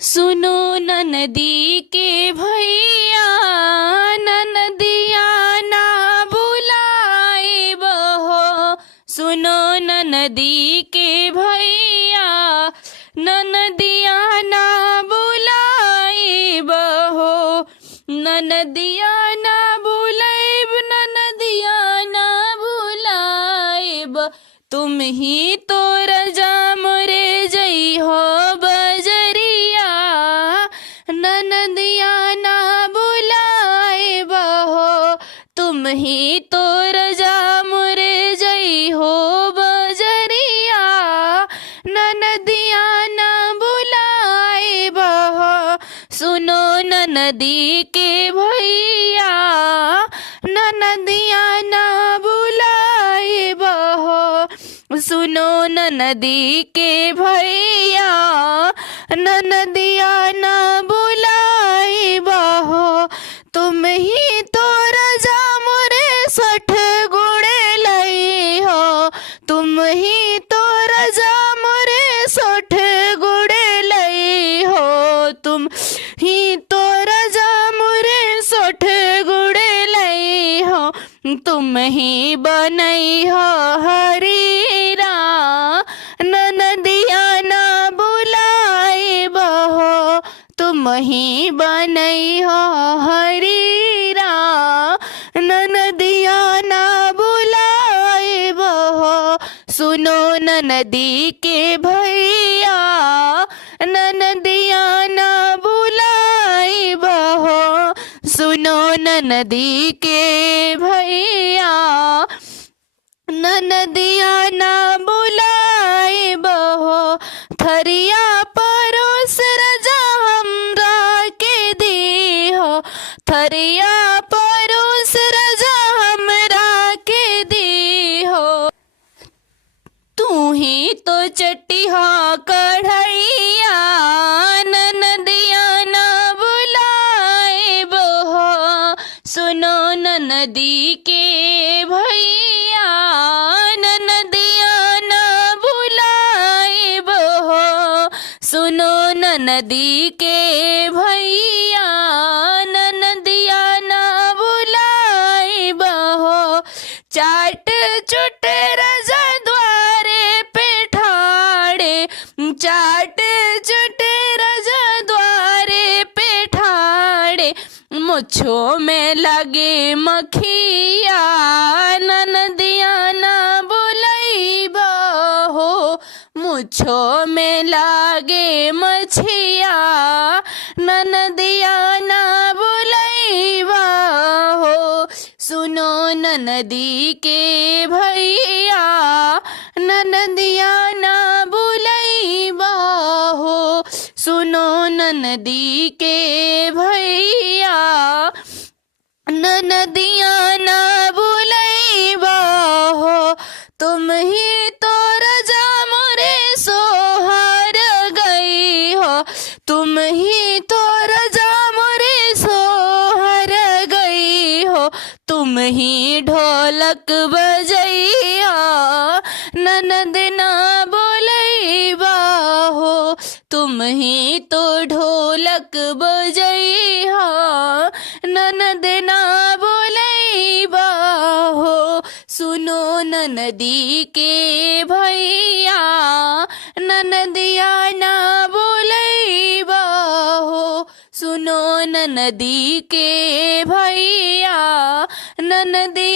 सुनो ननदी के भैया, ननदिया ना बुलाए बहो। सुनो ननदी के भैया, ननदिया ना बुलाए बहो। ननदिया ना बुलाइब, ननदिया ना बुलाइब। तुम ही तो रजा मोरे जई हो बजरिया। ननदिया ना बुलाए बहो, तुम ही तो रजा मोरे जई हो बजरिया। ननदिया ना बुलाए बहो। सुनो ननदी के भैया, ननदिया ना बुलाए बहो। सुनो ननदी के भैया, ननदिया ना बुलाए बहो। तुम ही तो रजा मोरे 60 गुणे लई हो। तुम ही तो रजा मोरे 60 गुणे लई हो। तुम ही तो रजा मोरे 60 गुणे लई हो। तुम ही बनई हो हरीरा, ननदिया ना बुलाए बहो। तुम ही बनई हो हरीरा, ननदिया ना बुलाए बहो। सुनो ननदी के भैया, ननदिया ना बुलाए बहो। सुनो ननदी के भैया, ननदिया ना बुलाए बहो। थरिया परोस रजा हमरा के दी हो। थरिया परोस रजा हमरा के दी हो। तू ही तो चट्टी हो कढ़ैया, ननदिया ना बुलाए बहो। सुनो ननदी के भैया, ननदिया ना बुलाए बहो। सुनो ननदी के भैया, ननदिया ना बुलाए बहो। चाट चुट रजा द्वारे पे ठाड़े। चाट चुट रजा द्वारे पे ठाड़े। मुछो में लगे मखिया, ननदिया ना बुलाई बहो। मुछो में लागे मछिया, ननदिया ना बुलाई बहो। सुनो ननदी के भैया, ननदिया ना बुलाई बहो। सुनो ननदी के भैया, ननदिया ना बुलाई बहो। तुम ही तो रजा मोरे सोहर गई हो। तुम ही तो रजा मोरे सोहर गई हो। तुम ही ढोलक बजैया, ननद ना बोलई बहो। तुम ही तो ढोलक बजैया, ननद ना बोलई बहो। सुनो ननदी के भैया, ननदिया ना बोलई बहो। सुनो ननदी के भैया, ननदिया